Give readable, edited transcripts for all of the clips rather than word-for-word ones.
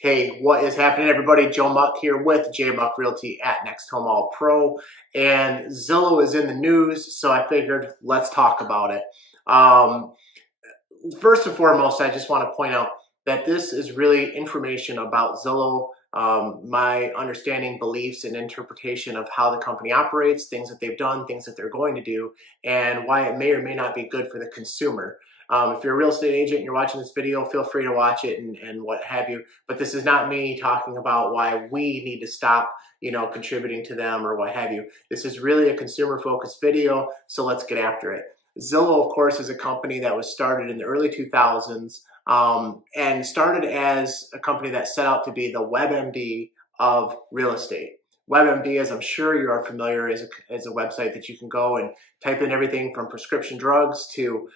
Hey, what is happening, everybody? Joe Muck here with Muck Realty at Next Home All Pro, and Zillow is in the news, so I figured let's talk about it. First and foremost, I just want to point out that this is really information about Zillow, my understanding, beliefs, and interpretation of how the company operates, things that they've done, things that they're going to do, and why it may or may not be good for the consumer. If you're a real estate agent and you're watching this video, feel free to watch it and what have you. But this is not me talking about why we need to stop, contributing to them or what have you. This is really a consumer-focused video, so let's get after it. Zillow, of course, is a company that was started in the early 2000s and started as a company that set out to be the WebMD of real estate. WebMD, as I'm sure you are familiar, is a website that you can go and type in everything from prescription drugs to,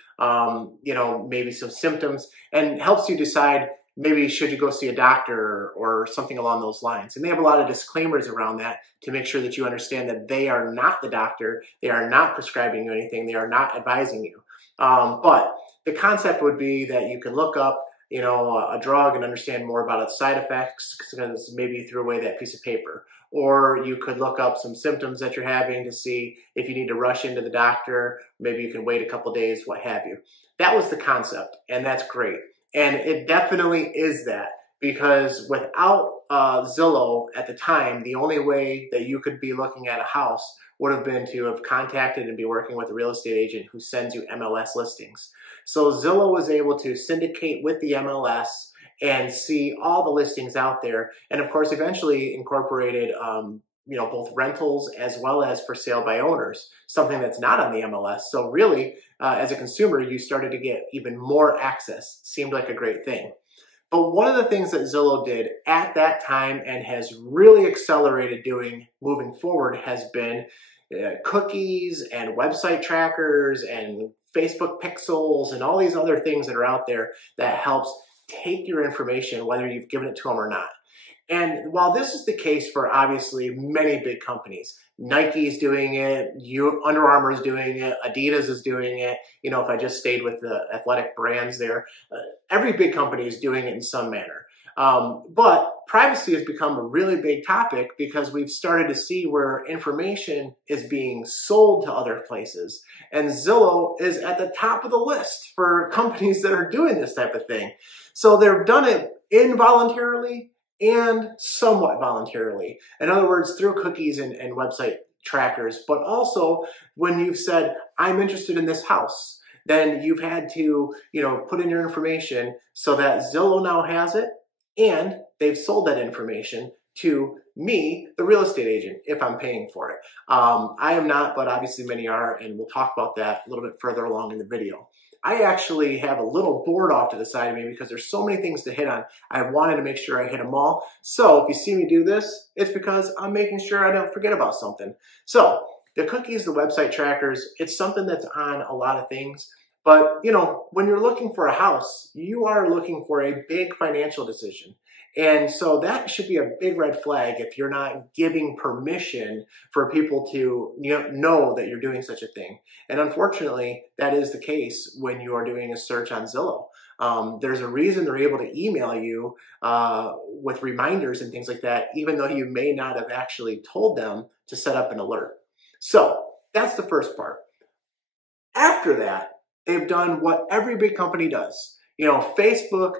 maybe some symptoms, and helps you decide maybe should you go see a doctor or something along those lines. And they have a lot of disclaimers around that to make sure that you understand that they are not the doctor, they are not prescribing you anything, they are not advising you. But the concept would be that you can look up a drug and understand more about its side effects, because maybe you threw away that piece of paper. Or you could look up some symptoms that you're having to see if you need to rush into the doctor. Maybe you can wait a couple days, what have you. That was the concept, and that's great. And it definitely is that, because without Zillow at the time, the only way that you could be looking at a house would have been to have contacted and be working with a real estate agent who sends you MLS listings. So Zillow was able to syndicate with the MLS and see all the listings out there, and of course eventually incorporated both rentals as well as for sale by owners, something that's not on the MLS. So really, as a consumer, you started to get even more access. Seemed like a great thing. But one of the things that Zillow did at that time and has really accelerated doing moving forward has been cookies and website trackers and Facebook pixels and all these other things that are out there that helps take your information, whether you've given it to them or not. And while this is the case for obviously many big companies, Nike's doing it, Under Armour is doing it, Adidas is doing it, if I just stayed with the athletic brands there, every big company is doing it in some manner. But privacy has become a really big topic because we've started to see where information is being sold to other places. And Zillow is at the top of the list for companies that are doing this type of thing. So they've done it involuntarily and somewhat voluntarily. In other words, through cookies and website trackers, but also when you've said, I'm interested in this house, then you've had to, put in your information so that Zillow now has it, and they've sold that information to me, the real estate agent, if I'm paying for it. I am not, but obviously many are, and we'll talk about that a little bit further along in the video. I actually have a little board off to the side of me because there's so many things to hit on. I wanted to make sure I hit them all. So if you see me do this, it's because I'm making sure I don't forget about something. So the cookies, the website trackers, it's something that's on a lot of things. But, when you're looking for a house, you are looking for a big financial decision. And so that should be a big red flag if you're not giving permission for people to know that you're doing such a thing. And unfortunately, that is the case when you are doing a search on Zillow. There's a reason they're able to email you with reminders and things like that, even though you may not have actually told them to set up an alert. So that's the first part. After that, they've done what every big company does. Facebook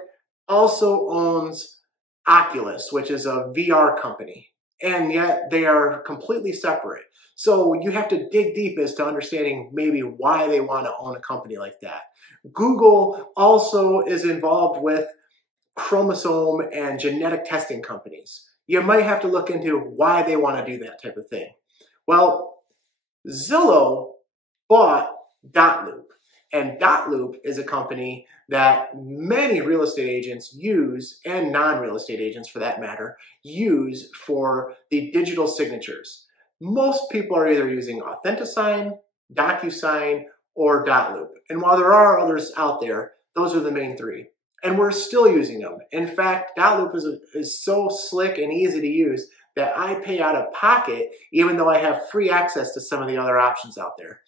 also owns Oculus, which is a VR company, and yet they are completely separate. So you have to dig deep as to understanding maybe why they want to own a company like that. Google also is involved with chromosome and genetic testing companies. You might have to look into why they want to do that type of thing. Well, Zillow bought Dotloop. And Dotloop is a company that many real estate agents use, and non-real estate agents for that matter, use for the digital signatures. Most people are either using Authentisign, DocuSign, or Dotloop. And while there are others out there, those are the main three. And we're still using them. In fact, Dotloop is so slick and easy to use that I pay out of pocket even though I have free access to some of the other options out there.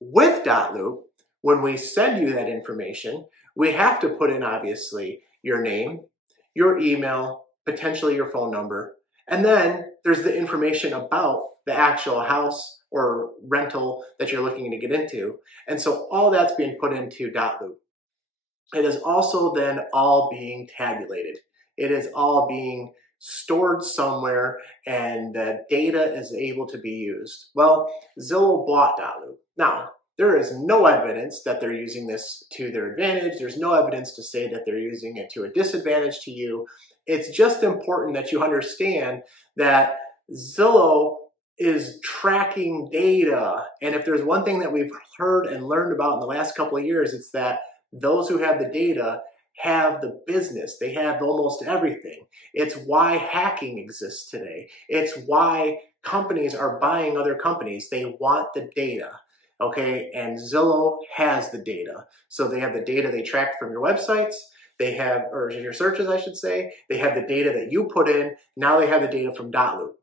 With Dotloop, when we send you that information, we have to put in, obviously, your name, your email, potentially your phone number, and then there's the information about the actual house or rental that you're looking to get into. And so all that's being put into .loop. It is also then all being tabulated. It is all being stored somewhere, and the data is able to be used. Well, Zillow bought .loop. Now, there is no evidence that they're using this to their advantage. There's no evidence to say that they're using it to a disadvantage to you. It's just important that you understand that Zillow is tracking data. And if there's one thing that we've heard and learned about in the last couple of years, it's that those who have the data have the business. They have almost everything. It's why hacking exists today. It's why companies are buying other companies. They want the data. Okay, and Zillow has the data. So they have the data they track from your websites, they have, or your searches, I should say. They have the data that you put in. Now they have the data from .loop.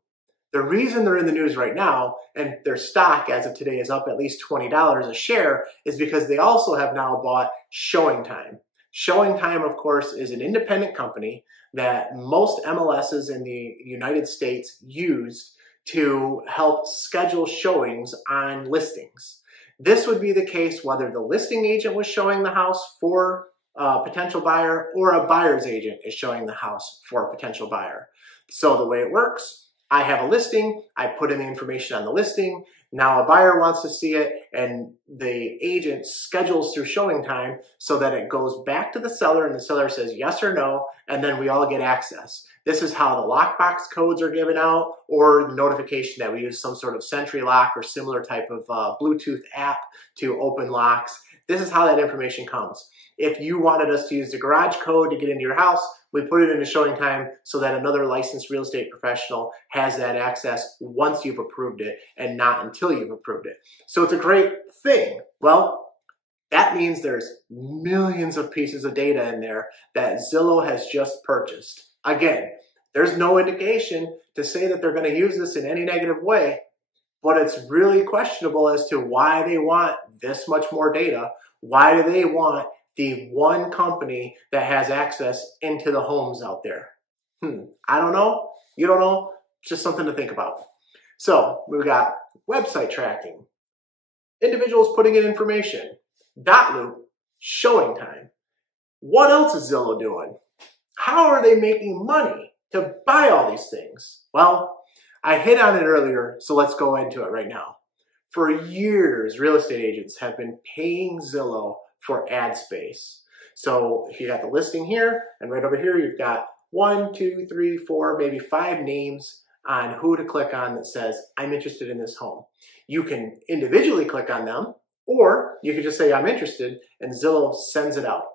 The reason they're in the news right now, and their stock as of today is up at least $20 a share, is because they also have now bought ShowingTime. ShowingTime, of course, is an independent company that most MLSs in the United States use to help schedule showings on listings. This would be the case whether the listing agent was showing the house for a potential buyer or a buyer's agent is showing the house for a potential buyer. So the way it works, I have a listing, I put in the information on the listing, now a buyer wants to see it, and the agent schedules through ShowingTime so that it goes back to the seller, and the seller says yes or no, and then we all get access. This is how the lockbox codes are given out, or the notification that we use some sort of Sentry Lock or similar type of Bluetooth app to open locks. This is how that information comes. If you wanted us to use the garage code to get into your house, we put it into ShowingTime so that another licensed real estate professional has that access once you've approved it and not until you've approved it. So it's a great thing. Well, that means there's millions of pieces of data in there that Zillow has just purchased. Again, there's no indication to say that they're going to use this in any negative way, but it's really questionable as to why they want this much more data. Why do they want the one company that has access into the homes out there? I don't know. You don't know. Just something to think about. So we've got website tracking, individuals putting in information, .loop, ShowingTime. What else is Zillow doing? How are they making money to buy all these things? Well, I hit on it earlier, so let's go into it right now. For years, real estate agents have been paying Zillow for ad space. So you got the listing here, and right over here you've got 1, 2, 3, 4, maybe 5 names on who to click on that says, I'm interested in this home. You can individually click on them, or you can just say, I'm interested, and Zillow sends it out.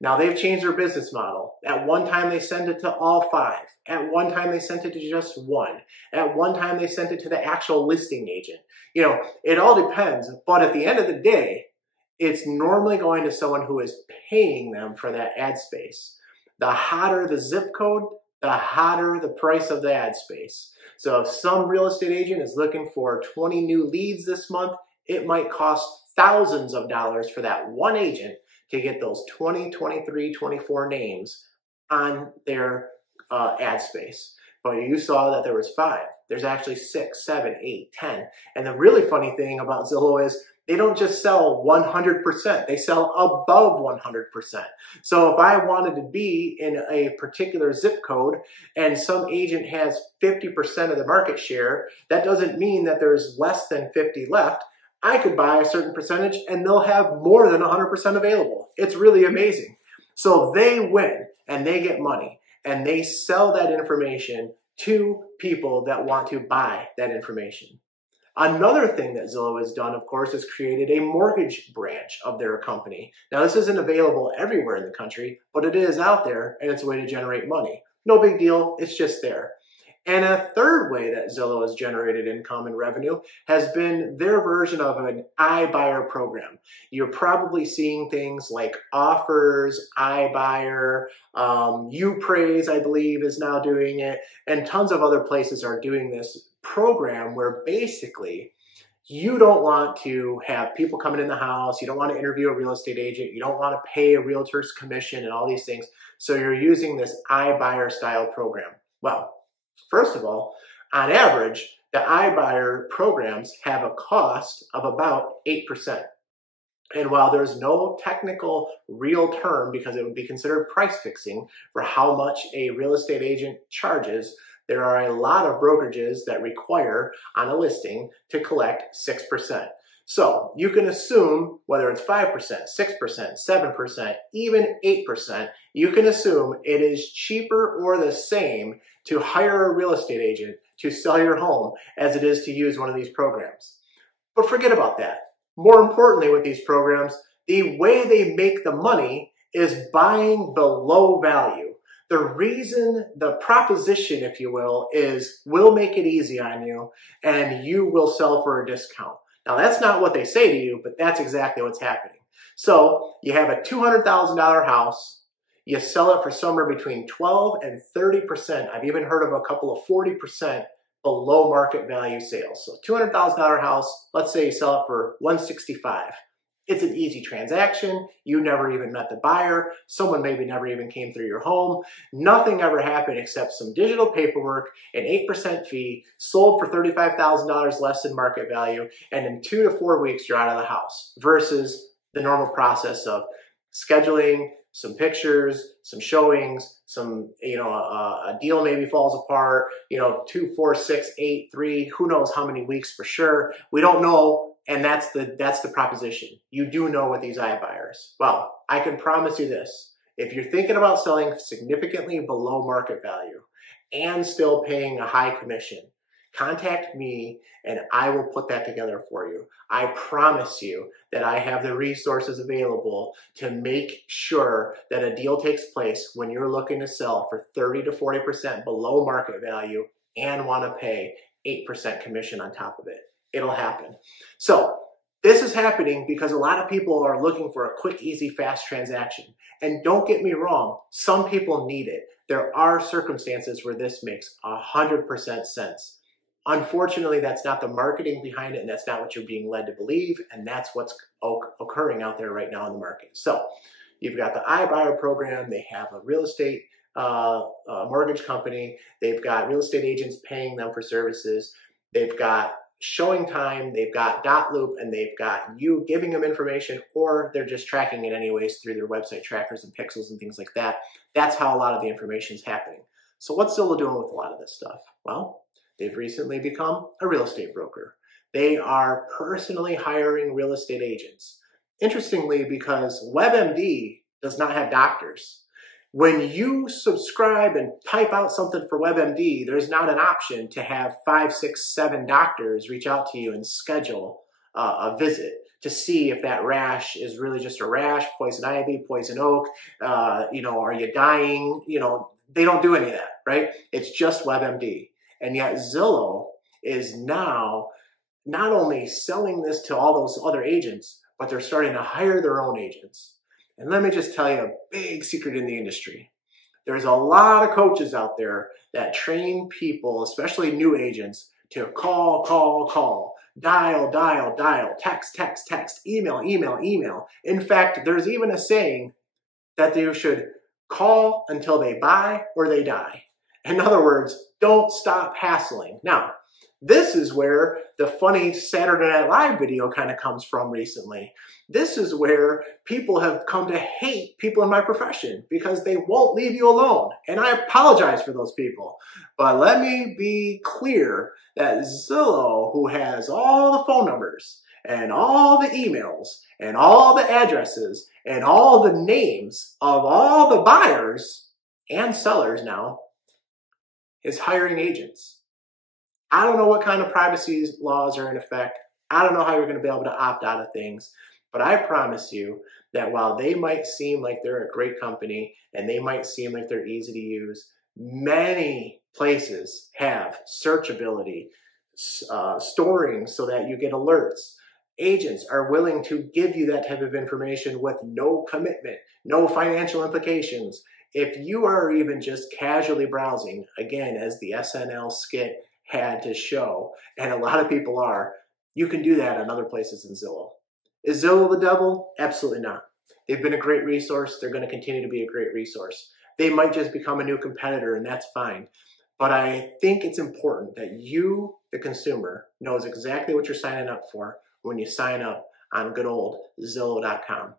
Now they've changed their business model. At one time they sent it to all 5. At one time they sent it to just 1. At one time they sent it to the actual listing agent. You know, it all depends, but at the end of the day, it's normally going to someone who is paying them for that ad space. The hotter the zip code, the hotter the price of the ad space. So if some real estate agent is looking for 20 new leads this month, it might cost thousands of dollars for that one agent to get those 20, 23, 24 names on their ad space. But you saw that there was 5. There's actually 6, 7, 8, 10. And the really funny thing about Zillow is they don't just sell 100%. They sell above 100%. So if I wanted to be in a particular zip code and some agent has 50% of the market share, that doesn't mean that there's less than 50 left. I could buy a certain percentage and they'll have more than 100% available. It's really amazing. So they win and they get money and they sell that information to people that want to buy that information. Another thing that Zillow has done, of course, is created a mortgage branch of their company. Now, this isn't available everywhere in the country, but it is out there and it's a way to generate money. No big deal, it's just there. And a third way that Zillow has generated income and revenue has been their version of an iBuyer program. You're probably seeing things like Offers, iBuyer, YouPraise, I believe, is now doing it, and tons of other places are doing this program where basically You don't want to have people coming in the house. You don't want to interview a real estate agent. You don't want to pay a realtor's commission and all these things. So you're using this iBuyer style program. Well, first of all, on average, the iBuyer programs have a cost of about 8%. And while there's no technical real term, because it would be considered price fixing for how much a real estate agent charges, there are a lot of brokerages that require on a listing to collect 6%. So you can assume whether it's 5%, 6%, 7%, even 8%, you can assume it is cheaper or the same to hire a real estate agent to sell your home as it is to use one of these programs. But forget about that. More importantly with these programs, the way they make the money is buying below value. The reason, the proposition, if you will, is we'll make it easy on you and you will sell for a discount. Now that's not what they say to you, but that's exactly what's happening. So you have a $200,000 house, you sell it for somewhere between 12 and 30%. I've even heard of a couple of 40% below market value sales. So $200,000 house, let's say you sell it for $165,000. It's an easy transaction. You never even met the buyer. Someone maybe never even came through your home. Nothing ever happened except some digital paperwork, an 8% fee, sold for $35,000 less than market value, and in 2 to 4 weeks, you're out of the house versus the normal process of scheduling, some pictures, some showings, some, a deal maybe falls apart, 2, 4, 6, 8, 3, who knows how many weeks for sure. We don't know. And that's the proposition. You do know with these iBuyers. Well, I can promise you this. If you're thinking about selling significantly below market value and still paying a high commission, contact me and I will put that together for you. I promise you that I have the resources available to make sure that a deal takes place when you're looking to sell for 30 to 40% below market value and want to pay 8% commission on top of it. It'll happen. So this is happening because a lot of people are looking for a quick, easy, fast transaction. And don't get me wrong, some people need it. There are circumstances where this makes 100% sense. Unfortunately, that's not the marketing behind it, and that's not what you're being led to believe, and that's what's occurring out there right now in the market. So you've got the iBuyer program. They have a real estate mortgage company. They've got real estate agents paying them for services. They've got showing time, they've got dot loop, and they've got you giving them information, or they're just tracking it anyways through their website trackers and pixels and things like that. That's how a lot of the information is happening. So what's Zillow doing with a lot of this stuff? Well, they've recently become a real estate broker. They are personally hiring real estate agents. Interestingly, because WebMD does not have doctors. When you subscribe and type out something for WebMD, there's not an option to have 5, 6, 7 doctors reach out to you and schedule a visit to see if that rash is really just a rash, poison ivy, poison oak, are you dying? They don't do any of that, right? It's just WebMD. And yet Zillow is now not only selling this to all those other agents, but they're starting to hire their own agents. And let me just tell you a big secret in the industry. There's a lot of coaches out there that train people, especially new agents, to call, dial, text, email. In fact, there's even a saying that you should call until they buy or they die. In other words, don't stop hassling. Now, this is where the funny Saturday Night Live video kind of comes from recently. This is where people have come to hate people in my profession because they won't leave you alone. And I apologize for those people. But let me be clear that Zillow, who has all the phone numbers and all the emails and all the addresses and all the names of all the buyers and sellers now, is hiring agents. I don't know what kind of privacy laws are in effect. I don't know how you're going to be able to opt out of things. But I promise you that while they might seem like they're a great company and they might seem like they're easy to use, many places have searchability, storing so that you get alerts. Agents are willing to give you that type of information with no commitment, no financial implications. If you are even just casually browsing, again, as the SNL skit had to show, and a lot of people are, You can do that on other places in Zillow. Is Zillow the devil? Absolutely not. They've been a great resource. They're going to continue to be a great resource. They might just become a new competitor, and that's fine. But I think it's important that you, the consumer, knows exactly what you're signing up for when you sign up on good old Zillow.com.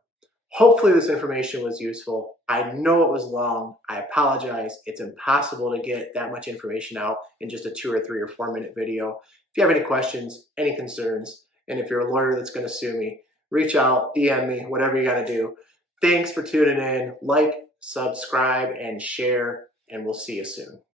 Hopefully this information was useful. I know it was long. I apologize. It's impossible to get that much information out in just a 2 or 3 or 4 minute video. If you have any questions, any concerns, and if you're a lawyer that's going to sue me, reach out, DM me, whatever you got to do. Thanks for tuning in. Like, subscribe, and share, and we'll see you soon.